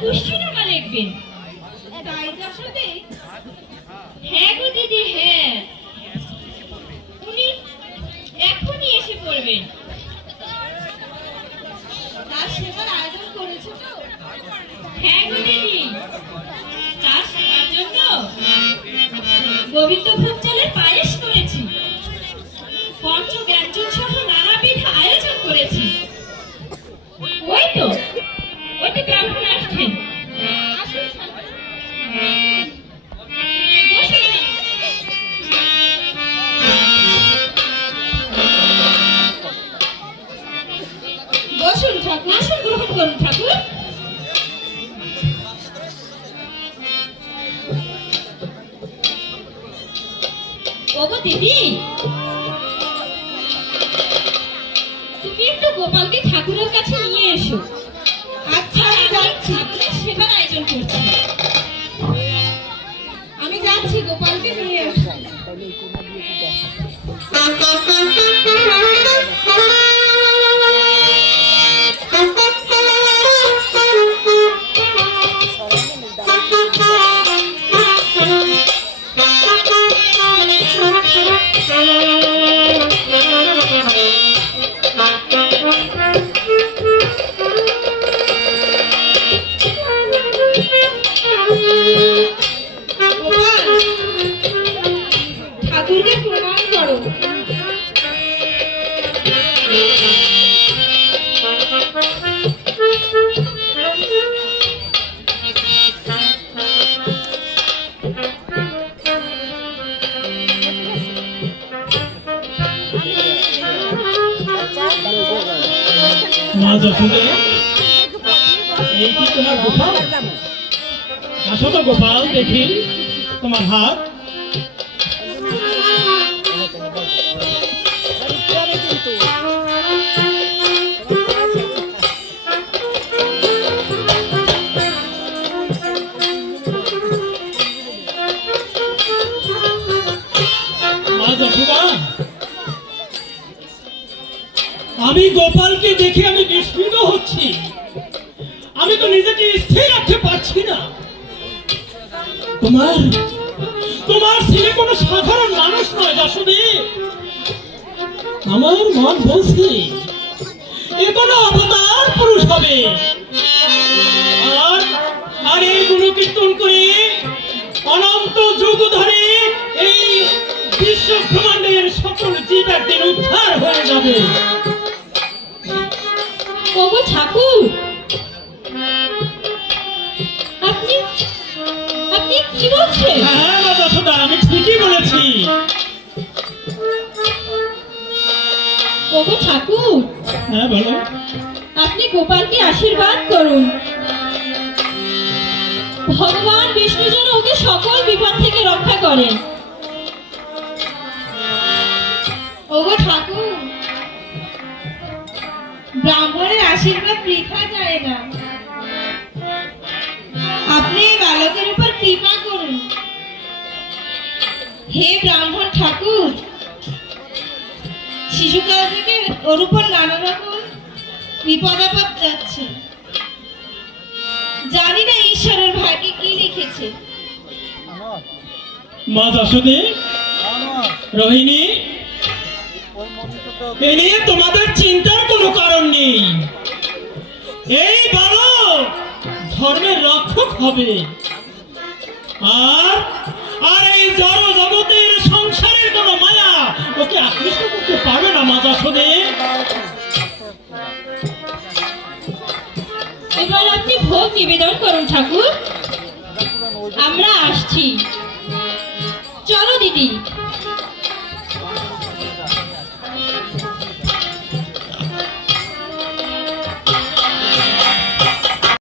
পুষ্টি নামা লিখবেন। তাই যশোদে? হ্যাঁ গো দিদি, হ্যাঁ, উনি এখনই এসে পড়বেন। তার সেবার আয়োজন করেছো তো? হ্যাঁ গো দিদি, তার সেবার জন্য গোবিন্দভোগ চালের পায়েস করেছি, পঞ্চব্যঞ্জন সহ নানাবিধ আয়োজন করেছি। ওই তো ব্রাহ্মণ আসছেন। বসুন ঠাকুর। আসন গ্রহণ করুন ঠাকুর। ওগো দিদি, তুমি একটু গোপালকে ঠাকুরের কাছে নিয়ে এসো। আচ্ছা, আমি যাচ্ছি। ঠাকুরের সেবার আয়োজন করছি। আমি যাচ্ছি, গোপালকে নিয়ে এসো। ঠাকুরকে প্রণাম করো। মা যশোদে, এই কি তোমার গোপাল? আসো তো গোপাল, দেখি তোমার হাত। মা যশোদা, আমি গোপালকে দেখে আমি বিস্মিত হচ্ছি। আমি তো নিজেকে স্থির রাখতে পারছি না। তোমার ছেলে কোনো সাধারণ মানুষ নয় যশোদে। আমার মন বলছে এ কোনো অবতার পুরুষ হবে। আর এই গুণকীর্তন করে অনন্ত যুগ ধরে এই বিশ্ব ব্রহ্মাণ্ডের সকল জীব একদিন উদ্ধার হয়ে যাবে। ওগো ঠাকুর, আপনি কি বলছেন? হ্যাঁ মা যশোদা, আমি ঠিকই বলেছি। ওগো ঠাকুর, হ্যাঁ বলো। আপনি গোপালকে আশীর্বাদ করুন। ভগবান বিষ্ণু যেন ওকে সকল বিপদ থেকে রক্ষা করেন। ওগো ঠাকুর, ব্রাহ্মণের আশীর্বাদ বৃথা যায় না। আপনি এই বালকের উপর কৃপা করুন। হে ব্রাহ্মণ ঠাকুর, শিশুকাল থেকে ওর উপর নানা রকম বিপদ আপদ যাচ্ছে। জানি না ঈশ্বরের ভাগ্যে কি লিখেছে। মা যশোদে, রোহিণী, এ নিয়ে তোমাদের চিন্তার কোনো কারণ নেই। এই বালক ধর্মের রক্ষক হবে, আর এই জড় জগতের সংসারের কোনো মায়া ওকে আকৃষ্ট করতে পারবে না। মা যশোদে, এবার আপনি ভোগ নিবেদন করুন ঠাকুর, আমরা আসছি। চলো দিদি।